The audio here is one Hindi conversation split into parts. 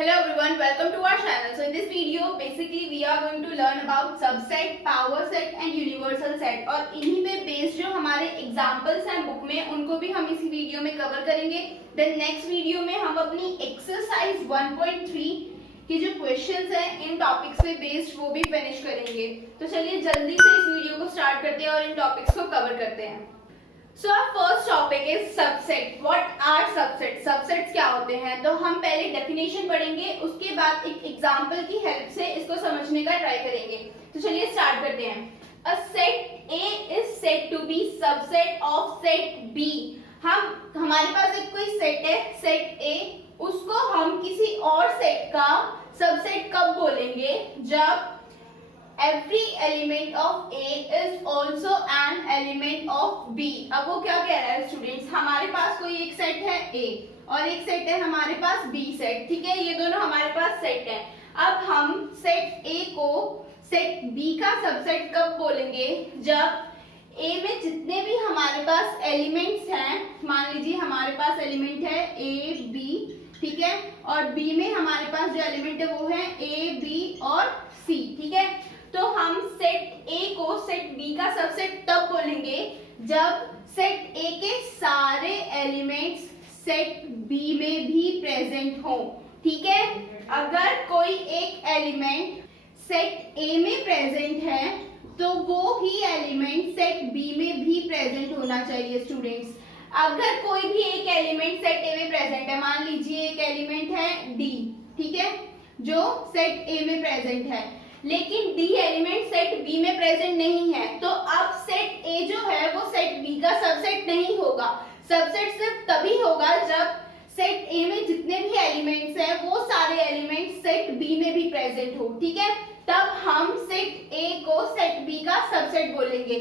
Hello everyone, welcome to our channel. So in this video, basically we are going to learn about subset, power set and universal set. और इन्हीं पे बेस्ड जो हमारे एग्जांपल्स हैं बुक में, उनको भी हम इसी वीडियो में कवर करेंगे. देन नेक्स्ट वीडियो में हम अपनी एक्सरसाइज 1.3 के जो क्वेश्चंस हैं इन टॉपिक्स पे बेस्ड वो भी फिनिश करेंगे. तो चलिए जल्दी से इस वीडियो को स्टार्ट करते हैं और इन टॉपिक्स को कवर करते हैं. So our first topic is subset. What are subsets? Subsets क्या होते हैं? तो हम पहले डेफिनेशन पढ़ेंगे, उसके बाद एक एग्जांपल की हेल्प से इसको समझने का ट्राई करेंगे. तो चलिए स्टार्ट करते हैं. A set A is said to be subset of set B. हमारे पास एक कोई सेट है, सेट A, उसको हम किसी और सेट का सबसेट कब बोलेंगे? जब every element of A is also an element of B. अब वो क्या कह रहा है स्टूडेंट्स? हमारे पास कोई एक सेट है A और एक सेट है हमारे पास B सेट, ठीक है? ये दोनों हमारे पास सेट है. अब हम सेट A को सेट B का सबसेट कब बोलेंगे? जब A में जितने भी हमारे पास एलिमेंट्स हैं, मान लीजिए हमारे पास एलिमेंट है A, B, ठीक है, और B में हमारे पास जो एलिमेंट है वो है A, B और C, ठीक है. तो हम सेट A को सेट B का सबसेट तब बोलेंगे जब सेट A के सारे एलिमेंट्स सेट B में भी प्रेजेंट हो, ठीक है. अगर कोई एक एलिमेंट सेट A में प्रेजेंट है तो वो ही एलिमेंट सेट B में भी प्रेजेंट होना चाहिए स्टूडेंट्स. अगर कोई भी एक एलिमेंट सेट A में प्रेजेंट है, मान लीजिए एक एलिमेंट है D, ठीक है, जो सेट A में प्रेजेंट है, लेकिन D एलिमेंट सेट B में प्रेजेंट नहीं है, तो अब सेट A जो है वो सेट B का सबसेट नहीं होगा. सबसेट सिर्फ तभी होगा जब सेट A में जितने भी एलिमेंट्स हैं वो सारे एलिमेंट्स सेट B में भी प्रेजेंट हो, ठीक है. तब हम सेट A को सेट B का सबसेट बोलेंगे.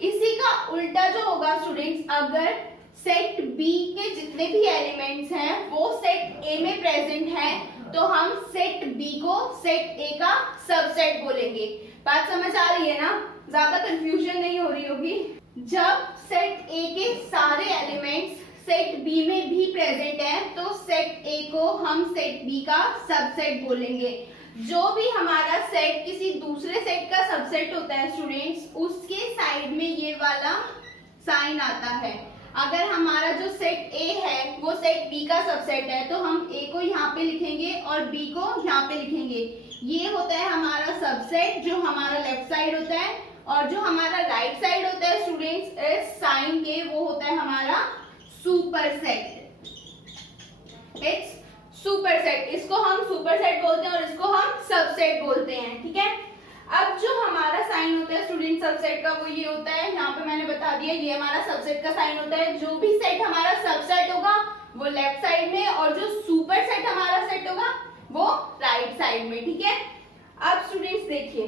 इसी का उल्टा जो होगा स्टूडेंट्स, अगर सेट B के जितने भी एलिमेंट्स हैं वो सेट A में प्रेजेंट हैं तो हम सेट B को सेट A का सबसेट बोलेंगे. बात समझ आ रही है ना? ज्यादा कंफ्यूजन नहीं हो रही होगी. जब सेट A के सारे एलिमेंट्स सेट B में भी प्रेजेंट हैं तो सेट A को हम सेट B का सबसेट बोलेंगे. जो भी हमारा सेट किसी दूसरे सेट का सबसेट होता है स्टूडेंट्स, उसके साइड में ये वाला साइन आता है. अगर हमारा जो सेट A है वो सेट B का सबसेट है तो हम A को यहाँ पे लिखेंगे और B को यहाँ पे लिखेंगे. ये होता है हमारा सबसेट जो हमारा लेफ्ट साइड होता है, और जो हमारा राइट साइड होता है स्टूडेंट्स इस साइन के, वो होता है हमारा सुपरसेट. It's superset. इसको हम सुपरसेट बोलते हैं और इसको हम सबसेट बोलते हैं, ठीक है. अब जो हमारा साइन होता है स्टूडेंट सबसेट का वो ये होता है, यहाँ पे मैंने बता दिया, ये हमारा सबसेट का साइन होता है. जो भी सेट हमारा सबसेट होगा वो लेफ्ट साइड में और जो सुपर सेट हमारा सेट होगा वो राइट साइड में, ठीक है. अब स्टूडेंट्स देखिए,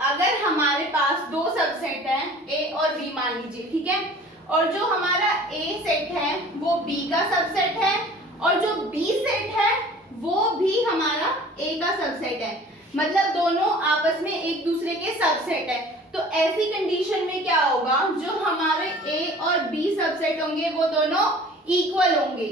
अगर हमारे पास दो सबसेट हैं A और B मान लीजिए, ठीक है, और जो हमारा A सेट है वो B का सबसेट है और जो B सेट है वो भी हमारा A का सबसेट है, मतलब दोनों आपस में एक दूसरे के सबसेट है. तो ऐसी कंडीशन में क्या होगा, जो हमारे A और B सबसेट होंगे वो दोनों इक्वल होंगे.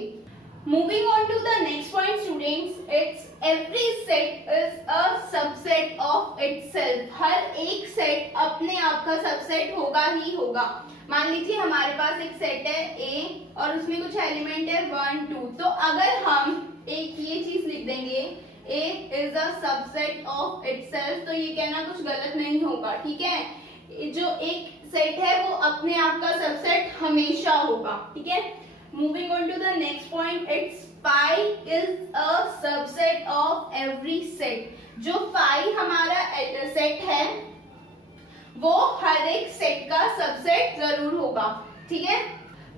Moving on to the next point students, it's every set is a subset of itself. हर एक सेट अपने आप का सबसेट होगा ही होगा. मान लीजिए हमारे पास एक सेट है A और उसमें कुछ एलिमेंट है 1, 2, तो अगर हम एक ये चीज लिख देंगे A is a subset of itself, तो ये कहना कुछ गलत नहीं होगा, ठीक है. जो एक सेट है वो अपने आप का सबसेट हमेशा होगा, ठीक है. Moving on to the next point, it's phi is a subset of every set. जो phi हमारा सेट है वो हर एक सेट का सबसेट जरूर होगा, ठीक है.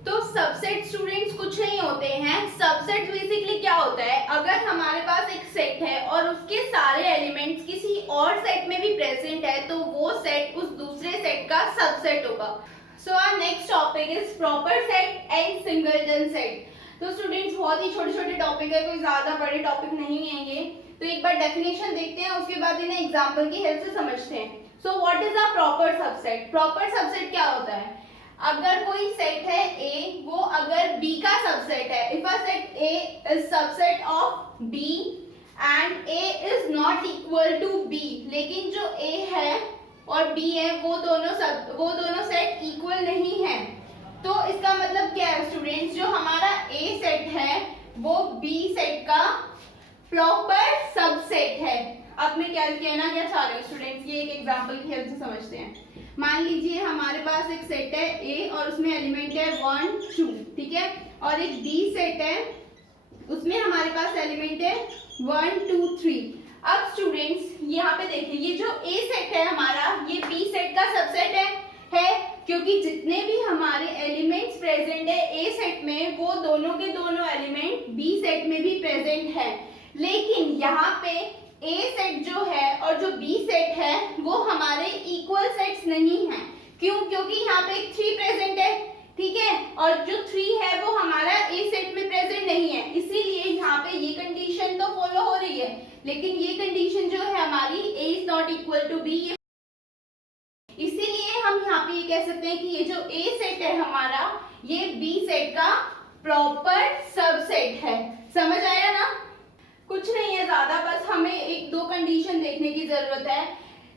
तो सबसेट स्टूडेंट्स कुछ नहीं होते हैं. सबसेट बेसिकली क्या होता है, अगर हमारे पास एक सेट है और उसके सारे एलिमेंट्स किसी और सेट में भी प्रेजेंट है तो वो सेट उस दूसरे सेट का सबसेट होगा. So our next topic is proper set and singleton set. तो स्टूडेंट्स बहुत ही छोटे छोटे टॉपिक है, कोई ज्यादा बड़े टॉपिक नहीं है ये. तो एक बार डेफिनेशन देखते हैं, उसके बाद इन्हें एग्जाम्पल की हेल्प से समझते हैं. So what is a proper subset? Proper subset क्या होता है, अगर कोई सेट है A, वो अगर B का सबसेट है, if a set A is subset of B and A is not equal to B, लेकिन जो ए है और बी है वो दोनों सेट इक्वल नहीं है। तो इसका मतलब क्या है स्टूडेंट्स, जो हमारा ए सेट है वो बी सेट का प्रॉपर सबसेट है। अब मैं क्या कहना क्या चाह रही हूँ स्टूडेंट्स, ये एक एग्जांपल की हेल्प से समझते हैं। मान लीजिए हमारे पास एक सेट है ए और उसमें एलिमेंट है 1 2, ठीक है, और एक बी सेट है उसमें हमारे पास एलिमेंट है 1 2 3। अब स्टूडेंट्स यहाँ पे देखिए, ये जो ए सेट है हमारा ये बी सेट का सबसेट है क्योंकि जितने भी हमारे एलिमेंट्स प्रेजेंट है ए सेट में वो दोनों के दोनों एलिमेंट बी सेट में भी प्रेजेंट है। लेकिन यहाँ पे ए सेट जो है और जो बी सेट है वो हमारे इक्वल सेट्स नहीं है। क्यों? क्योंकि यहाँ पे एक 3 प्रेजेंट है, ठीक है, और जो 3 है वो हमारा ए सेट में प्रेजेंट नहीं है, इसीलिए यहाँ पे ये कंडीशन तो फॉलो हो रही है, लेकिन ये कंडीशन जो है हमारी A is not equal to B, इसीलिए हम यहाँ पे ये कह सकते हैं कि ये जो ए सेट है हमारा ये बी सेट का प्रॉपर सबसेट है। समझ आया ना? कुछ नहीं है ज्यादा, बस हमें एक दो कंडीशन देखने की जरूरत है।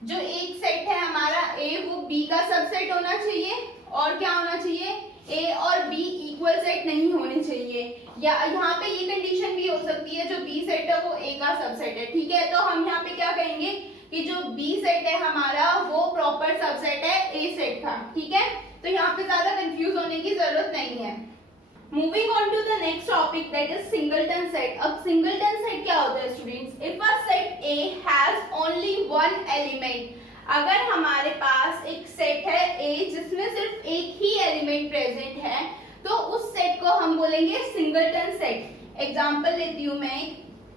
जो एक सेट है हमारा ए वो बी का सबसेट होना चाहिए, और क्या होना चाहिए, ए और बी इक्वल सेट नहीं होने चाहिए। या यहाँ पे ये कंडीशन भी हो सकती है जो बी सेट है वो ए का सबसेट है, ठीक है। तो हम यहाँ पे क्या कहेंगे कि जो बी सेट है हमारा वो प्रॉपर सबसेट है ए सेट का, ठीक है। तो यहाँ पे ज्यादा कंफ्यूज होने की जरूरत नहीं है। Moving on to the next topic that is singleton set. अब सिंगलटन सेट क्या होता है students, if a set A has only one element, अगर हमारे पास एक सेट है ए जिसमें सिर्फ एक ही एलिमेंट प्रेजेंट है तो उस सेट को हम बोलेंगे सिंगलटन सेट। एग्जांपल लेती हूँ मैं,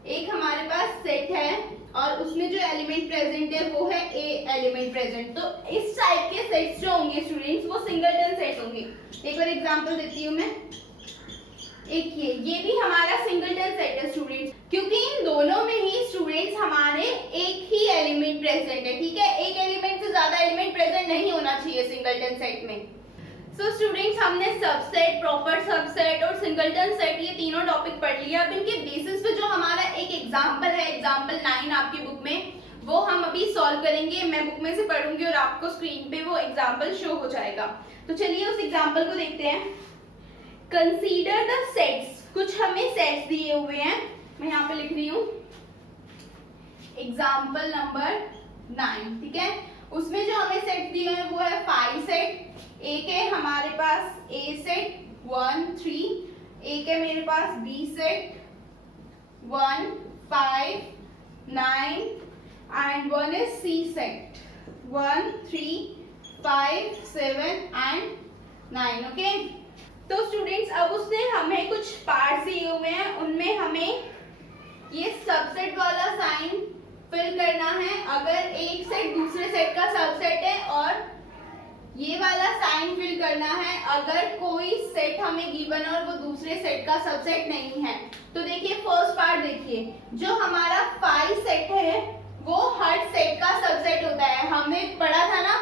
एक हमारे पास सेट है और उसमें जो एलिमेंट प्रेजेंट है वो है ए एलिमेंट प्रेजेंट, तो इस टाइप के सेट्स जो होंगे स्टूडेंट्स वो सिंगलटन सेट होंगे। एक और एग्जांपल देती हूँ मैं, एक ये भी हमारा सिंगलटन सेट है स्टूडेंट्स, क्योंकि इन दोनों में ही स्टूडेंट्स हमारे एक ही एलिमेंट प्रेजेंट है, ठीक है। एक एलिमेंट से ज्यादा एलिमेंट प्रेजेंट नहीं होना चाहिए सिंगलटन सेट में। सो स्टूडेंट्स हमने सबसेट, प्रॉपर सबसेट और सिंगलटन सेट ये तीनों टॉपिक पढ़ लिया। अब इनके बेसिस पे जो हमारा एक एग्जांपल है, एग्जांपल 9 आपकी बुक में, वो हम अभी सॉल्व करेंगे। मैं बुक में से पढ़ूंगी और आपको स्क्रीन पे वो एग्जांपल शो हो जाएगा। तो चलिए उस एग्जांपल को देखते हैं। कंसीडर द सेट्स, कुछ हमें सेट्स दिए हुए हैं, मैं यहाँ पे लिख रही हूँ एग्जाम्पल नंबर 9, ठीक है। उसमें जो हमें सेट दिए हैं वो है 5 सेट। एक है हमारे पास ए सेट 1 3, एक है मेरे पास B set 1 5 9 and 1 is C set 1 3 5 7 and 9, okay. तो स्टूडेंट्स अब उसने हमें कुछ पार्ट्स दिए हुए हैं, उनमें हमें ये सबसेट वाला साइन फिल करना है अगर एक सेट दूसरे सेट का सबसेट है, और ये वाला साइन फिल करना है अगर कोई सेट हमें गिवन और वो दूसरे सेट का सबसेट नहीं है। तो देखिए फर्स्ट पार्ट देखिए, जो हमारा 5 सेट है वो हर सेट का सबसेट होता है, हमने पढ़ा था ना।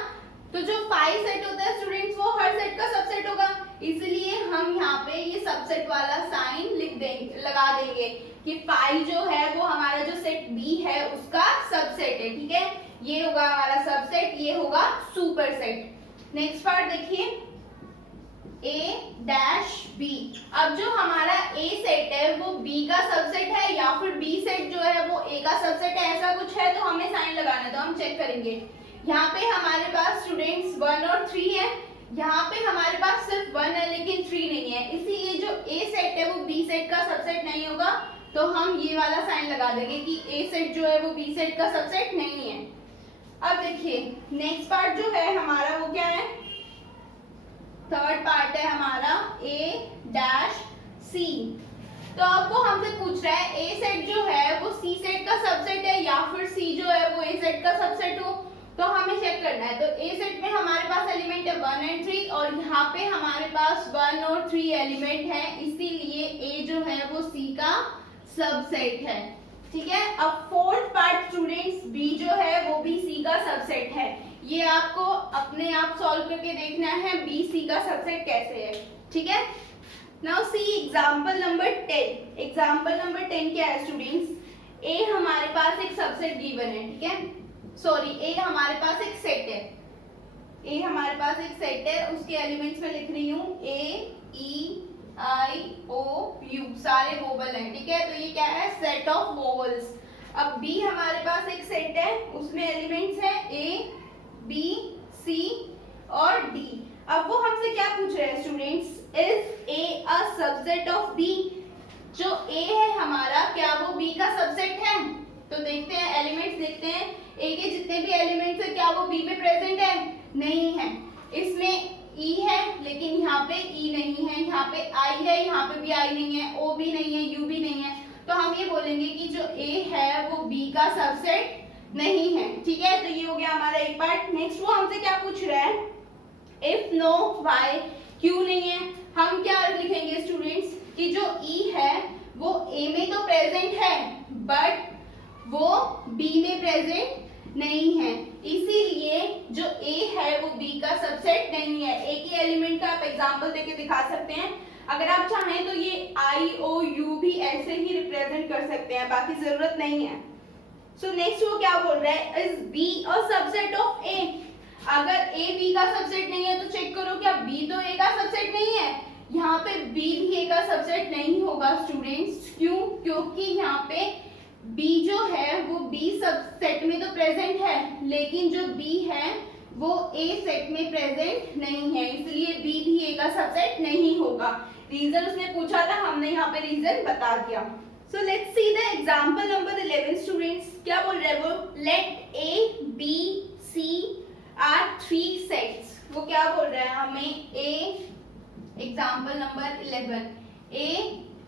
तो जो 5 सेट होता है स्टूडेंट्स वो हर सेट का सबसेट होगा, इसलिए हम यहाँ पे ये सबसेट वाला साइन लिख देंगे, लगा देंगे कि 5 जो है वो हमारा जो सेट बी है उसका सबसेट है, ठीक है। ये होगा हमारा सबसेट, ये होगा सुपर सेट। नेक्स्ट पार्ट देखिए ए डैश बी। अब जो हमारा ए सेट है वो बी का सबसेट है या फिर बी सेट जो है वो ए का सबसेट है, ऐसा कुछ है तो हमें साइन लगाना है। तो हम चेक करेंगे, यहाँ पे हमारे पास स्टूडेंट्स 1 और 3 है, यहाँ पे हमारे पास सिर्फ 1 है लेकिन 3 नहीं है, इसीलिए जो ए सेट है वो बी सेट का सबसेट नहीं होगा। तो हम ये वाला साइन लगा देंगे कि ए सेट जो है वो बी सेट का सबसेट नहीं है। अब देखिए नेक्स्ट पार्ट जो है हमारा वो क्या है, थर्ड पार्ट है हमारा ए डैश सी। तो अब वो हमसे पूछ रहा है ए सेट जो है वो सी सेट का सबसेट है या फिर सी जो है वो ए सेट का सबसेट हो, तो हमें चेक करना है। तो ए सेट में हमारे पास एलिमेंट है 1 और 3 और यहाँ पे हमारे पास 1 और 3 एलिमेंट है, इसीलिए ए जो है वो सी का सबसेट है, ठीक है। अब फोर्थ पार्ट स्टूडेंट्स बी जो है वो भी सी का सबसेट है, ये आपको अपने आप सॉल्व करके देखना है बी सी का सबसेट कैसे है, ठीक है। Now see example number 10। Example number 10 क्या है स्टूडेंट्स, ए हमारे पास एक सबसेट गिवन है, ठीक है, सॉरी ए हमारे पास एक सेट है, ए हमारे पास एक सेट है, उसके एलिमेंट्स में लिख रही हूँ ए ई आई ओ यू, सारे वोवल हैं, ठीक है, तो ये क्या है, सेट ऑफ वोवल्स। अब बी हमारे पास एक सेट है, उसमें एलिमेंट्स है ए बी सी और डी। अब वो हमसे क्या पूछ रहे हैं students, is A a subset of B, जो ए है हमारा क्या वो बी का सबसेट है? तो देखते हैं एलिमेंट्स, देखते हैं ए के जितने भी एलिमेंट्स है क्या वो बी में प्रेजेंट है? नहीं है। इसमें ई है लेकिन यहाँ पे ई नहीं है, यहाँ पे आई है, यहाँ पे भी आई नहीं है, ओ भी नहीं है, यू भी नहीं है, तो हम ये बोलेंगे कि जो ए है वो बी का सबसेट नहीं है, ठीक है। तो ये हो गया हमारा एक पार्ट। नेक्स्ट वो हमसे क्या पूछ रहा है, इफ नो वाई, क्यों नहीं है, हम क्या लिखेंगे स्टूडेंट्स कि जो ई है वो ए में तो प्रेजेंट है बट वो बी में प्रेजेंट नहीं है, इसीलिए जो ए है वो बी का सबसेट नहीं है। ए के एलिमेंट का आप एग्जांपल देके दिखा सकते हैं, अगर आप चाहें तो ये आई ओ यू भी ऐसे ही रिप्रेजेंट कर सकते हैं, बाकी जरूरत नहीं है। सो नेक्स्ट वो क्या बोल रहा है, is B a subset of A, अगर ए बी का सबसेट नहीं है तो चेक करो क्या बी तो ए का सबसेट नहीं है, यहाँ पे बी भी ए का सबसेट नहीं होगा स्टूडेंट्स। क्यों? क्योंकि यहाँ पे बी जो है वो बी सबसेट में तो प्रेजेंट है लेकिन जो बी है वो ए सेट में प्रेजेंट नहीं है, इसलिए बी भी ए का सबसेट नहीं होगा। रीजन उसने पूछा था, हमने यहाँ पे रीजन बता दिया। So let's see the example number 11 students. क्या बोल रहे हैं वो, let A B C are 3 sets. वो क्या बोल रहे हैं हमें, A example number 11, A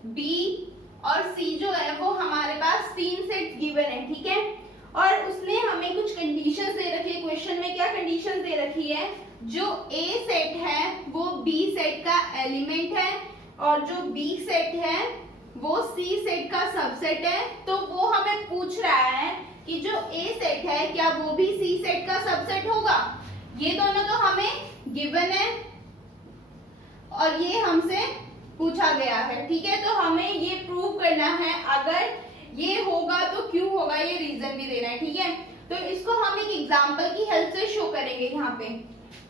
B और सी जो है वो हमारे पास 3 सेट गिवन है, ठीक है, और उसने हमें कुछ कंडीशंस दे रखी है। क्वेश्चन में क्या कंडीशन दे रखी है, जो ए सेट है वो बी सेट का एलिमेंट है और जो बी सेट है वो सी सेट का सबसेट है। तो वो हमें पूछ रहा है कि जो ए सेट है क्या वो भी सी सेट का सबसेट होगा। ये दोनों तो हमें गिवन है और ये हमसे पूछा गया है, ठीक है, तो हमें ये प्रूव करना है, अगर ये होगा तो क्यों होगा, ये रीजन भी देना है, ठीक है। तो इसको हम एक एग्जांपल की हेल्प से शो करेंगे। यहाँ पे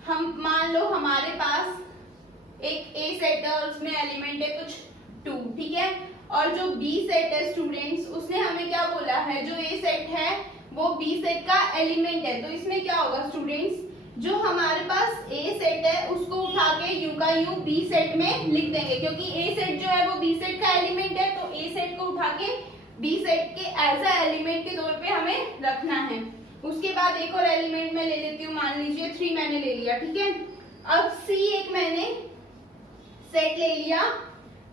हम मान लो हमारे पास एक ए सेट है और उसमें एलिमेंट है कुछ 2, ठीक है, और जो बी सेट है स्टूडेंट्स उसने हमें क्या बोला है, जो ए सेट है वो बी सेट का एलिमेंट है। तो इसमें क्या होगा स्टूडेंट्स, जो हमारे पास ए सेट है उसको उठा के यू का यू बी सेट में लिख देंगे, क्योंकि ए सेट जो है वो बी सेट का एलिमेंट है, तो ए सेट को उठा के बी सेट के एज अ एलिमेंट के तौर पे हमें रखना है। उसके बाद एक और एलिमेंट मैं ले लेती हूँ, मान लीजिए 3 मैंने ले लिया, ठीक है। अब सी एक मैंने सेट ले लिया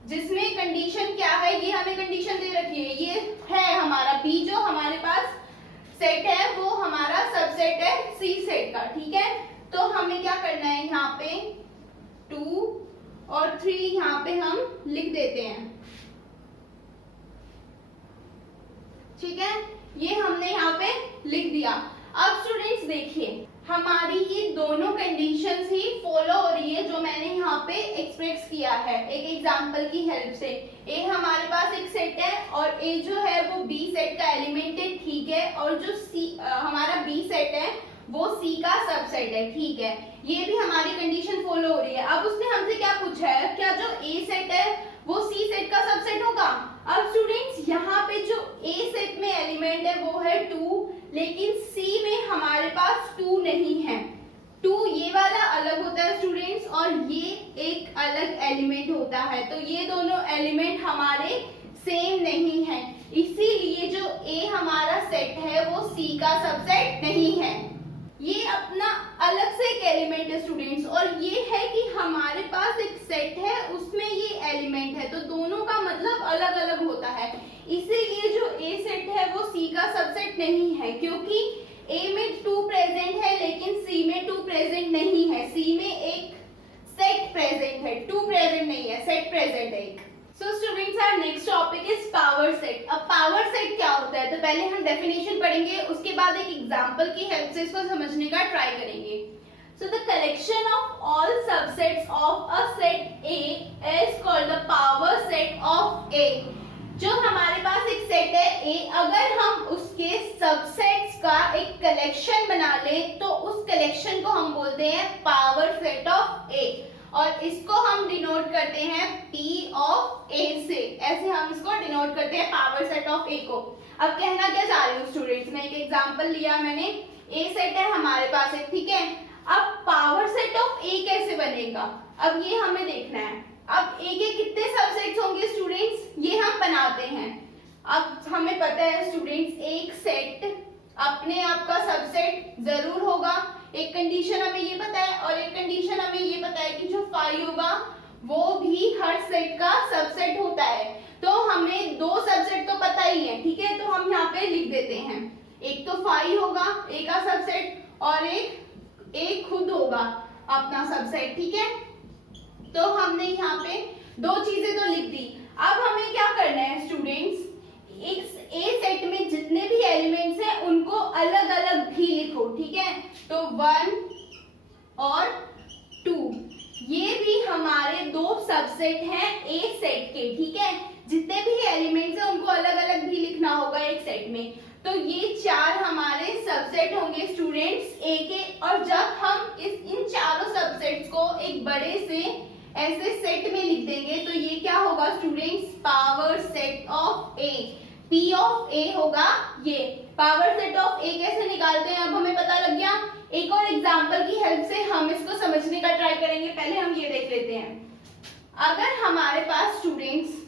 जिसमें कंडीशन क्या है, ये हमें कंडीशन दे रखी है, ये है हमारा बी जो हमारे पास सेट है वो हमारा सबसेट है सी सेट का, ठीक है। तो हमें क्या करना है, यहाँ पे 2 और 3 यहाँ पे हम लिख देते हैं, ठीक है, ये हमने यहाँ पे लिख दिया। अब स्टूडेंट्स देखिए हमारी ये दोनों कंडीशंस ही फॉलो हो रही है जो मैंने यहाँ पे एक्सप्रेस किया है एक एग्जांपल की हेल्प से। ए हमारे पास एक सेट है और ए जो है वो बी सेट का एलिमेंट है, ठीक है, और जो सी हमारा बी सेट है वो सी का सबसेट है, ठीक है, ये भी हमारी कंडीशन फॉलो हो रही है। अब उसने हमसे क्या पूछा है, क्या जो ए सेट है वो सी सेट का सबसेट होगा। अब स्टूडेंट्स यहाँ पे जो ए सेट में एलिमेंट है वो है 2, लेकिन सी में हमारे पास 2 नहीं है। 2 ये वाला अलग होता है स्टूडेंट्स और ये एक अलग एलिमेंट होता है, तो ये दोनों एलिमेंट हमारे सेम नहीं है, इसीलिए जो ए हमारा सेट है वो सी का सबसेट नहीं है। ये अपना अलग से एक एलिमेंट है स्टूडेंट्स, और ये है कि हमारे पास एक सेट है उसमें ये एलिमेंट है, तो दोनों का मतलब अलग अलग होता है, इसीलिए जो ए सेट है वो सी का सबसेट नहीं है, क्योंकि ए में 2 प्रेजेंट है लेकिन सी में 2 प्रेजेंट नहीं है, सी में एक सेट प्रेजेंट है, 2 प्रेजेंट नहीं है, सेट प्रेजेंट है एक। So students our next topic is power set. अब पावर सेट क्या होता है, तो पहले हम डेफिनेशन पढ़ेंगे, उसके बाद एक एग्जांपल की हेल्प से इसको समझने का ट्राई करेंगे। So the collection of all subsets of a set A is called the power set of A. जो हमारे पास एक सेट है ए, अगर कलेक्शन बना ले तो उस कलेक्शन को हम बोलते हैं पावर सेट ऑफ ए, और इसको हम डिनोट करते हैं P ऑफ A से। ऐसे हम इसको डिनोट करते हैं पावर सेट ऑफ A को। अब कहना क्या चाह रही हूँ स्टूडेंट्स, मैं एक एग्जांपल लिया मैंने, A सेट है हमारे पास एक, ठीक है। अब पावर सेट ऑफ A कैसे बनेगा, अब ये हमें देखना है। अब A के कितने सबसेट्स होंगे स्टूडेंट्स, ये हम बनाते हैं। अब हमें पता है स्टूडेंट्स, एक सेट अपने आप का सबसेट जरूर होगा, एक कंडीशन हमें ये पता है, और एक कंडीशन हमें ये पता है कि जो फाई होगा वो भी हर सेट का सबसेट होता है। तो हमें दो सबसेट तो पता ही है, ठीक है, तो हम यहाँ पे लिख देते हैं, एक तो फाई होगा ए का सबसेट, और एक खुद होगा अपना सबसेट, ठीक है। तो हमने यहाँ पे दो चीजें तो लिख दी। अब हमें क्या करना है स्टूडेंट्स, इस ए सेट में जितने भी एलिमेंट्स हैं उनको अलग अलग भी लिखो, ठीक है। तो 1 और 2 ये भी हमारे दो सबसेट हैं ए सेट के, ठीक है। जितने भी एलिमेंट्स हैं उनको अलग अलग भी लिखना होगा एक सेट में। तो ये चार हमारे सबसेट होंगे स्टूडेंट्स ए के, और जब हम इन चारों सबसेट्स को एक बड़े से ऐसे सेट में लिख देंगे तो ये क्या होगा students, power set of A, P of A होगा ये। पावर सेट ऑफ A कैसे निकालते हैं अब हमें पता लग गया। एक और एग्जांपल की हेल्प से हम इसको समझने का ट्राई करेंगे। पहले हम ये देख लेते हैं, अगर हमारे पास स्टूडेंट्स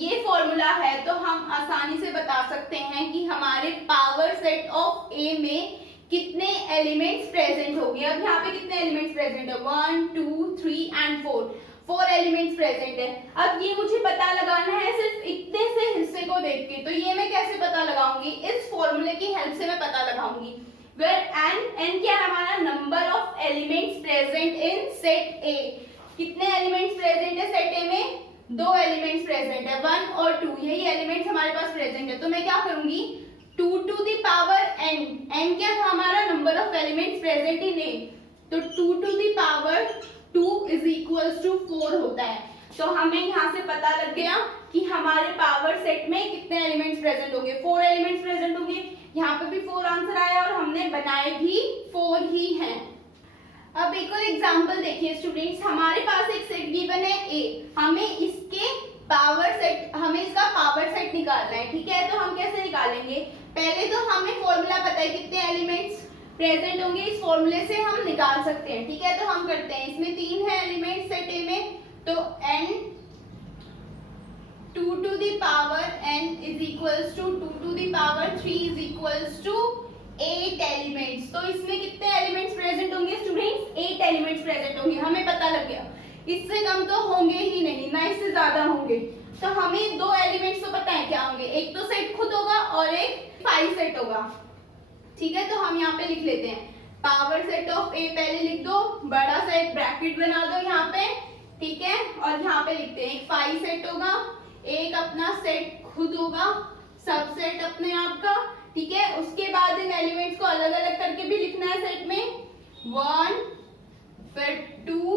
ये फॉर्मूला है तो हम आसानी से बता सकते हैं कि हमारे पावर सेट ऑफ A में कितने एलिमेंट्स प्रेजेंट होंगे। अब यहाँ पे कितने एलिमेंट्स प्रेजेंट है, 1 2 3 एंड 4 एलिमेंट्स प्रेजेंट है। अब ये मुझे पता लगाना है सिर्फ इतने से हिस्से को देख के, तो ये मैं कैसे पता लगाऊंगी, इस फॉर्मूले की हेल्प से मैं पता लगाऊंगी। वेयर n क्या है हमारा, number of elements present in set ए। कितने एलिमेंट्स प्रेजेंट है सेट ए में, दो एलिमेंट्स प्रेजेंट है, 1 और 2, यही एलिमेंट्स हमारे पास प्रेजेंट है। तो मैं क्या करूंगी, 2 to the power n, n क्या था हमारा, number of elements present in A, तो 2 to the power 2 is equals to 4 होता है। तो हमें यहाँ से पता लग गया कि हमारे पावर सेट में कितने एलिमेंट्स प्रेजेंट होंगे, 4 एलिमेंट्स प्रेजेंट होंगे। यहाँ पे भी 4 आंसर आया और हमने बनाए भी 4 ही हैं। अब एक और एग्जांपल देखिए स्टूडेंट्स, हमारे पास एक सेट गिवन है A, हमें इसके पावर सेट, हमें इसका पावर सेट निकालना है, ठीक है। तो हम कैसे निकालेंगे, पहले तो हमें फॉर्मूला पता है कितने एलिमेंट्स प्रेजेंट होंगे, इस फॉर्मूले से हम निकाल सकते हैं, ठीक है। तो हम करते हैं, इसमें 3 है एलिमेंट सेट ए में, तो n 2 to the power n is equals to 2 to the power 3 is equals to 8 elements. तो इसमें कितने एलिमेंट्स प्रेजेंट होंगे स्टूडेंट्स, 8 एलिमेंट्स प्रेजेंट होंगे, हमें पता लग गया। इससे कम तो होंगे ही नहीं, ना इससे ज्यादा होंगे। तो हमें दो एलिमेंट्स तो पता है क्या होंगे, एक तो सेट खुद होगा और एक फाई सेट होगा, ठीक है। तो हम यहाँ पे लिख लेते हैं, पावर सेट ऑफ ए पहले लिख दो, बड़ा सा एक ब्रैकेट बना दो यहाँ पे, ठीक है। और यहाँ पे लिखते हैं, एक फाई सेट होगा, एक अपना सेट खुद होगा, सबसेट अपने आप का, ठीक है। उसके बाद इन एलिमेंट्स को अलग अलग करके भी लिखना है सेट में, 1 फिर 2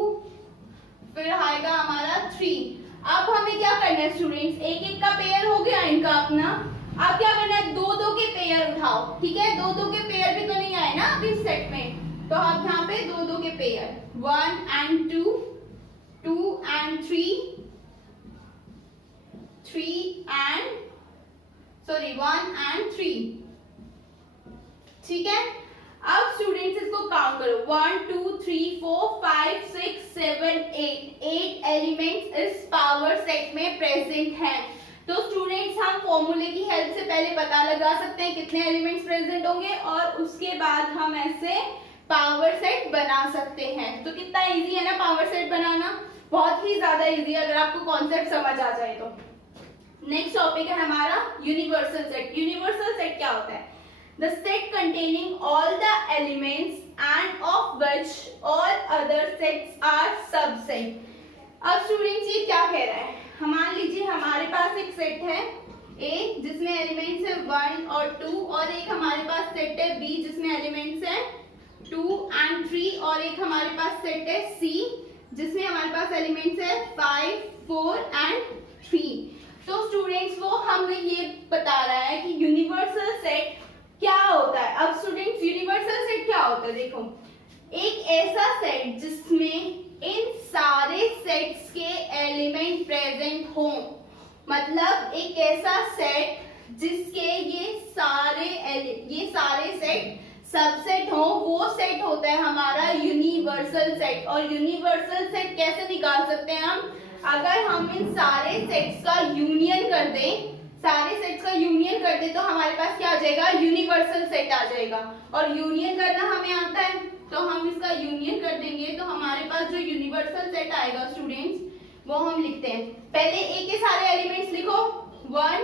फिर आएगा हमारा 3। अब हमें क्या करना है स्टूडेंट्स, एक एक का पेयर हो गया इनका अपना, अब क्या करना है, दो दो के पेयर उठाओ, ठीक है। दो दो के पेयर भी तो नहीं आए ना अभी इस सेट में, तो अब यहाँ पे दो दो के पेयर, 1 and 2, 2 and 3, 1 and 3, ठीक है। अब स्टूडेंट्स इसको काउंट करो, 1 2 3 4 5 6 7 8 एलिमेंट्स इस पावर सेट में प्रेजेंट हैं। तो स्टूडेंट्स हम फॉर्मूले की हेल्प से पहले पता लगा सकते हैं कितने एलिमेंट्स प्रेजेंट होंगे, और उसके बाद हम ऐसे पावर सेट बना सकते हैं। तो कितना इजी है ना पावर सेट बनाना, बहुत ही ज्यादा इजी अगर आपको कॉन्सेप्ट समझ आ जाए तो। नेक्स्ट टॉपिक है हमारा यूनिवर्सल सेट। यूनिवर्सल सेट क्या होता है, the set containing all the elements and of which all other sets are subset। अब स्टूडेंट्स ये क्या कह रहा है, मान लीजिए हमारे पास एक सेट है A जिसमें एलिमेंट्स है 1 और 2, और एक हमारे पास सेट है B जिसमें एलिमेंट्स है 2 and 3, और एक हमारे पास सेट है C जिसमें हमारे पास एलिमेंट्स है 5 4 and 3। तो स्टूडेंट्स वो हमें ये बता रहा है कि यूनिवर्सल सेट क्या होता है। अब स्टूडेंट्स एक ऐसा सेट जिसमें इन सारे सेट्स के एलिमेंट प्रेजेंट हो, मतलब एक ऐसा सेट जिसके ये सारे सेट सबसेट हो, वो सेट होता है हमारा यूनिवर्सल सेट। और यूनिवर्सल सेट कैसे निकाल सकते हैं हम? अगर हम इन सारे सेट्स का यूनियन कर दें, तो हमारे पास क्या आ जाएगा? यूनिवर्सल सेट आ जाएगा। और यूनियन करना हमें आता है, तो हम इसका यूनियन कर देंगे, तो हमारे पास जो यूनिवर्सल सेट आएगा स्टूडेंट्स, वो हम लिखते हैं। पहले ए के सारे एलिमेंट्स लिखो, 1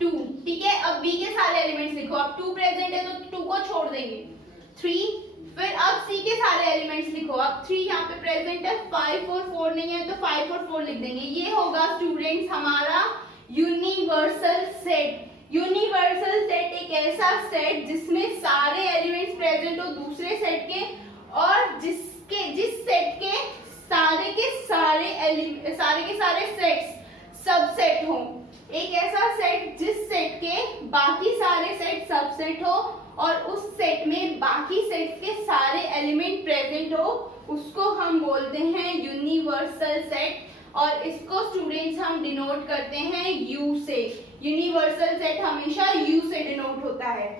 2, ठीक है। अब बी के सारे एलिमेंट्स लिखो, अब 2 प्रेजेंट है तो 2 को छोड़ देंगे, 3। फिर अब सी के सारे एलिमेंट्स लिखो, अब 3 यहाँ पे प्रेजेंट है, 5 और 4 नहीं है तो 5 और 4 लिख देंगे। ये होगा स्टूडेंट्स हमारा यूनिवर्सल सेट। यूनिवर्सल सेट एक ऐसा सेट जिसमें सारे एलिमेंट्स प्रेजेंट हो दूसरे सेट के, और जिस सेट के सारे सेट्स सबसेट हो। एक ऐसा सेट जिस सेट के बाकी सारे सेट सबसेट हो और उस सेट में बाकी सेट के सारे एलिमेंट प्रेजेंट हो, उसको हम बोलते हैं यूनिवर्सल सेट। और इसको स्टूडेंट्स हम डिनोट करते हैं यू से। यूनिवर्सल सेट हमेशा यू से डिनोट होता है।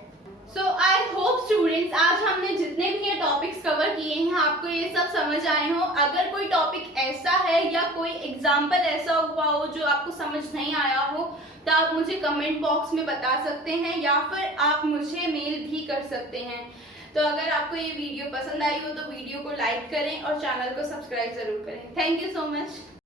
सो आई होप स्टूडेंट्स आज हमने जितने भी ये टॉपिक्स कवर किए हैं आपको ये सब समझ आए हो। अगर कोई टॉपिक ऐसा है या कोई एग्जाम्पल ऐसा हुआ हो जो आपको समझ नहीं आया हो, तो आप मुझे कमेंट बॉक्स में बता सकते हैं या फिर आप मुझे मेल भी कर सकते हैं। तो अगर आपको ये वीडियो पसंद आई हो तो वीडियो को लाइक करें और चैनल को सब्सक्राइब जरूर करें। Thank you so much.